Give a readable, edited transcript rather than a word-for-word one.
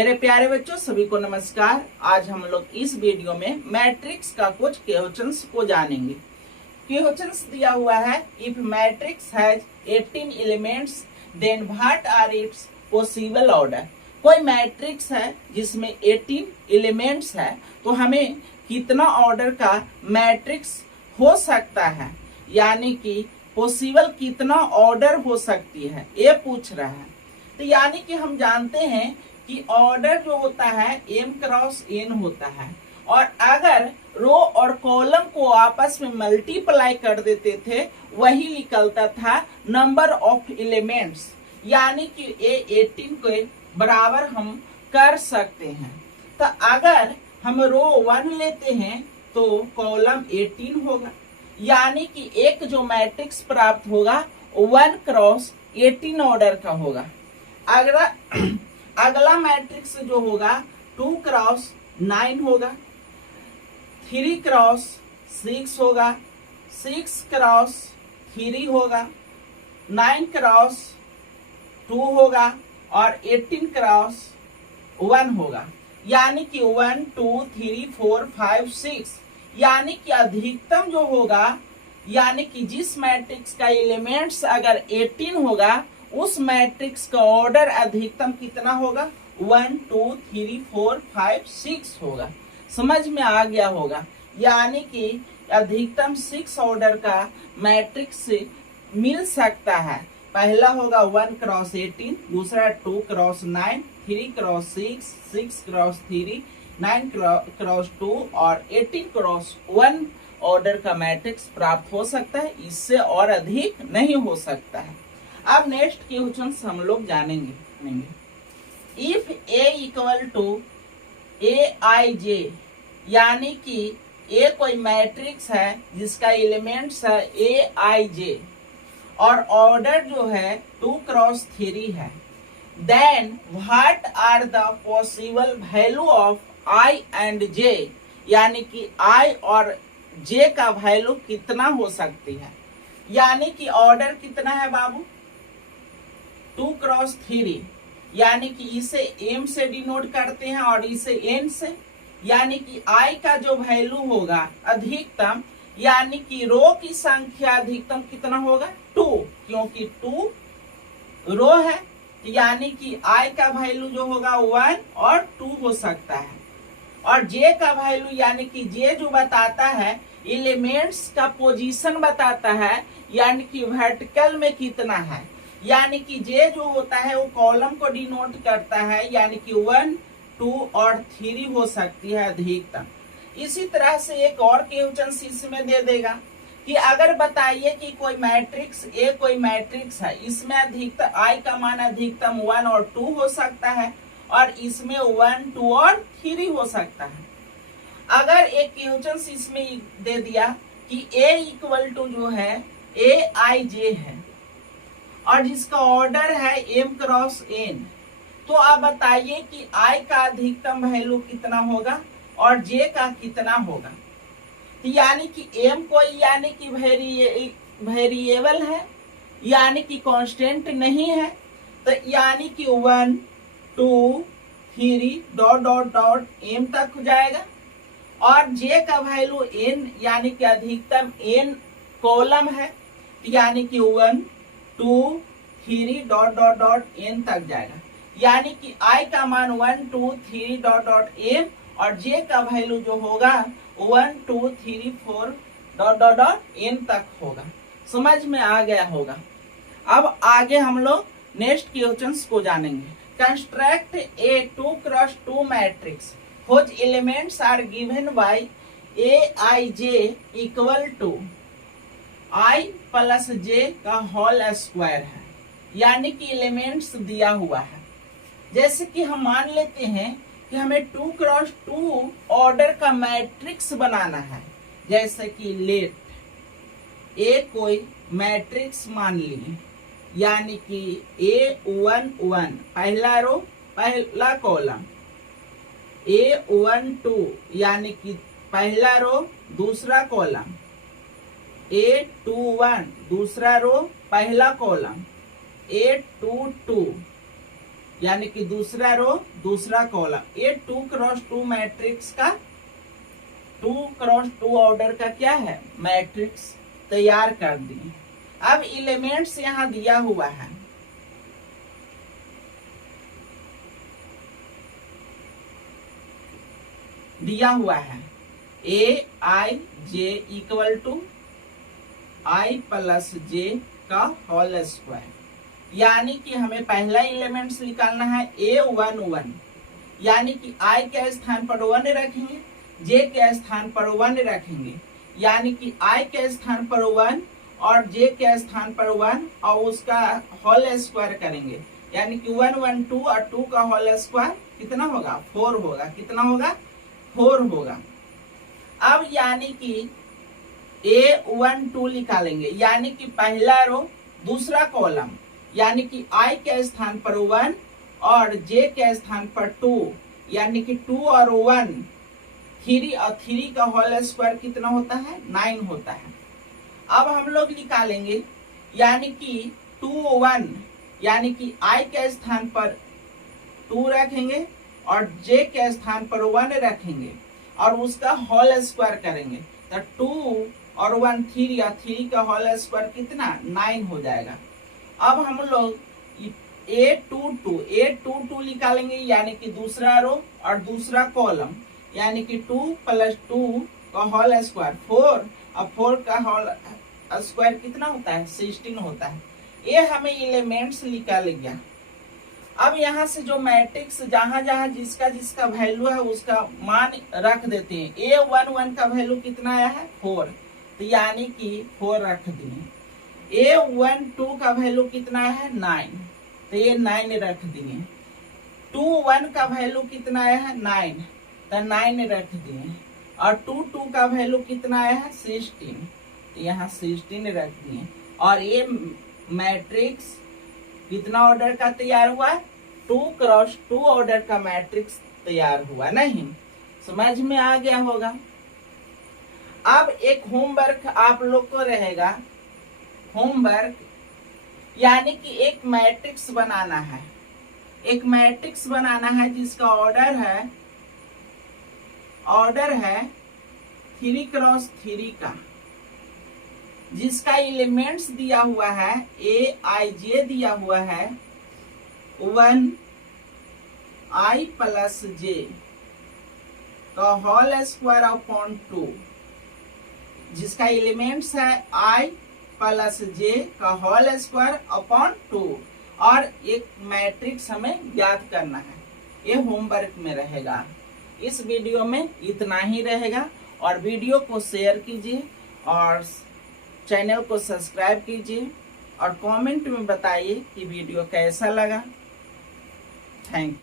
मेरे प्यारे बच्चों सभी को नमस्कार। आज हम लोग इस वीडियो में मैट्रिक्स का कुछ क्वेश्चंस को जानेंगे। क्वेश्चंस दिया हुआ है, if matrix has 18 elements then what are its possible order. कोई मैट्रिक्स है जिसमें 18 एलिमेंट्स है, तो हमें कितना ऑर्डर का मैट्रिक्स हो सकता है, यानी कि पॉसिबल कितना ऑर्डर हो सकती है, ये पूछ रहा है। तो यानी कि हम जानते हैं कि ऑर्डर जो होता है m क्रॉस n होता है, और अगर रो और कॉलम को आपस में मल्टीप्लाई कर देते थे वही निकलता था नंबर ऑफ एलिमेंट्स, यानी कि ये 18 के बराबर हम कर सकते हैं। तो अगर हम रो 1 लेते हैं तो कॉलम 18 होगा, यानी कि एक जो मैट्रिक्स प्राप्त होगा 1 क्रॉस 18 ऑर्डर का होगा। अगला मैट्रिक्स जो होगा 2 क्रॉस 9 होगा, 3 क्रॉस 6 होगा, 6 क्रॉस 3 होगा, 9 क्रॉस 2 होगा और 18 क्रॉस 1 होगा, यानी कि 1 2 3 4 5 6, यानी कि अधिकतम जो होगा, यानी कि जिस मैट्रिक्स का एलिमेंट्स अगर 18 होगा उस मैट्रिक्स का ऑर्डर अधिकतम कितना होगा, 1 2 3 4 5 6 होगा। समझ में आ गया होगा, यानी कि अधिकतम 6 ऑर्डर का मैट्रिक्स मिल सकता है। पहला होगा 1 क्रॉस 18, दूसरा 2 क्रॉस 9, 3 क्रॉस 6, 6 क्रॉस 3, 9 क्रॉस 2 और 18 क्रॉस 1 ऑर्डर का मैट्रिक्स प्राप्त हो सकता है। इससे और अधिक नहीं हो सकता है। अब नेक्स्ट क्वेश्चन हम लोग जानेंगे। इफ ए इक्वल टू ए आई जे, यानी कि ए कोई मैट्रिक्स है जिसका एलिमेंट्स है ए आई जे और ऑर्डर जो है 2 क्रॉस 3 है, then what are the possible value of I and J, यानी कि आई और जे का वैल्यू कितना हो सकती है। यानी कि ऑर्डर कितना है बाबू, 2 क्रॉस 3, यानी कि इसे m से डिनोट करते हैं और इसे n से, यानी कि i का जो वैल्यू होगा अधिकतम, यानी कि रो की संख्या अधिकतम कितना होगा 2, क्योंकि 2 रो है, यानी कि i का वैल्यू जो होगा 1 और 2 हो सकता है। और j का वैल्यू, यानी कि j जो बताता है एलिमेंट्स का पोजीशन बताता है, यानी कि वर्टिकल में कितना है, यानी कि j जो होता है वो कॉलम को डिनोट करता है, यानी कि 1 2 और 3 हो सकती है अधिकतम। इसी तरह से एक और क्वेश्चन इसमें दे देगा कि अगर बताइए कि कोई मैट्रिक्स ए कोई मैट्रिक्स है, इसमें अधिकतम i का मान अधिकतम 1 और 2 हो सकता है और इसमें 1 2 और 3 हो सकता है। अगर एक क्वेश्चन इसमें दे दिया कि a इक्वल टू जो है ए आई जे है और जिसका ऑर्डर है m क्रॉस n, तो आप बताइए कि i का अधिकतम वैल्यू कितना होगा और j का कितना होगा। तो यानी कि m कोई, यानी कि वेरिएबल है, यानी कि कांस्टेंट नहीं है, तो यानी कि 1 2 3 डॉट डॉट डॉट m तक हो जाएगा और j का वैल्यू n, यानी कि अधिकतम n कॉलम है, यानी कि 1 2 3 डॉट डॉट डॉट n तक जाएगा, यानी कि i का मान 1 2 3 डॉट डॉट m और j का वैल्यू जो होगा 1 2 3 4 डॉट डॉट डॉट n तक होगा। समझ में आ गया होगा। अब आगे हम लोग नेक्स्ट क्वेश्चंस को जानेंगे। Construct a 2 cross 2 matrix whose elements are given by aij equal to i plus j का होल स्क्वायर है, यानी कि एलिमेंट्स दिया हुआ है। जैसे कि हम मान लेते हैं कि हमें 2 क्रॉस 2 ऑर्डर का मैट्रिक्स बनाना है। जैसे कि लेट ए कोई मैट्रिक्स मान लिए, यानी कि A1 1 पहला रो पहला कॉलम, A1 2 यानी कि पहला रो दूसरा कॉलम, A21 दूसरा रो पहला कॉलम, A22 यानी कि दूसरा रो दूसरा कॉलम। ये 2x2 मैट्रिक्स का 2x2 ऑर्डर का क्या है, मैट्रिक्स तैयार कर दिए। अब एलिमेंट्स यहां दिया हुआ है, ए आई J equal to I plus जे का होल स्क्वायर। यानी कि हमें पहला एलिमेंट्स निकालना है A11, यानी कि I के स्थान पर 1 रखेंगे, J के स्थान पर 1 रखेंगे, यानी कि I के स्थान पर 1 और J के स्थान पर 1 और उसका होल स्क्वायर करेंगे, यानी कि 1 1 2 और 2 का होल स्क्वायर कितना होगा, 4 होगा। कितना होगा, 4 होगा। अब यानी कि A12 निकालेंगे, यानी कि पहला रो दूसरा कॉलम, यानी कि I के स्थान पर 1 और J के स्थान पर 2, यानी कि 2 और 1 3 और 3 का होल स्क्वायर कितना होता है, 9 होता है। अब हम लोग निकालेंगे, यानी कि 2 1, यानी कि I के स्थान पर 2 रखेंगे और J के स्थान पर 1 रखेंगे और उसका होल स्क्वायर करेंगे, तो 2 और 1 3 और 3 का होल स्क्वायर कितना, 9 हो जाएगा। अब हम लोग A22 निकालेंगे, यानी कि दूसरा रो और दूसरा कॉलम, यानी कि 2 + 2 का होल स्क्वायर 4 और 4 का होल स्क्वायर कितना होता है, 16 होता है। ये हमें एलिमेंट्स निकाल गया। अब यहाँ से जो मैट्रिक्स जहां जहां जिसका जिसका वैल्यू है उसका मान रख देते हैं। A11 का वैल्यू कितना आया है, 4, तो यानी कि 4 रख दिए। A12 का वैल्यू कितना है, 9, तो ये 9 रख दिए। 21 का वैल्यू कितना आया है, 9, तो 9 रख दिए। और 22 का वैल्यू कितना आया है, 16, तो यहाँ 16 रख दिए। और ये मैट्रिक्स कितना ऑर्डर का तैयार हुआ, 2x2 ऑर्डर का मैट्रिक्स तैयार हुआ। नहीं समझ में आ गया होगा। अब एक होमवर्क आप लोग को रहेगा, होमवर्क यानी कि एक मैट्रिक्स बनाना है। एक मैट्रिक्स बनाना है जिसका ऑर्डर है 3x3 का, जिसका एलिमेंट्स दिया हुआ है Aij दिया हुआ है 1 I प्लस J का होल स्क्वायर अपॉन 2, जिसका एलिमेंट्स है I प्लस J का होल स्क्वायर अपॉन 2, और एक मैट्रिक्स हमें ज्ञात करना है। ये होमवर्क में रहेगा। इस वीडियो में इतना ही रहेगा, और वीडियो को शेयर कीजिए और चैनल को सब्सक्राइब कीजिए और कमेंट में बताइए कि वीडियो कैसा लगा। Thank you.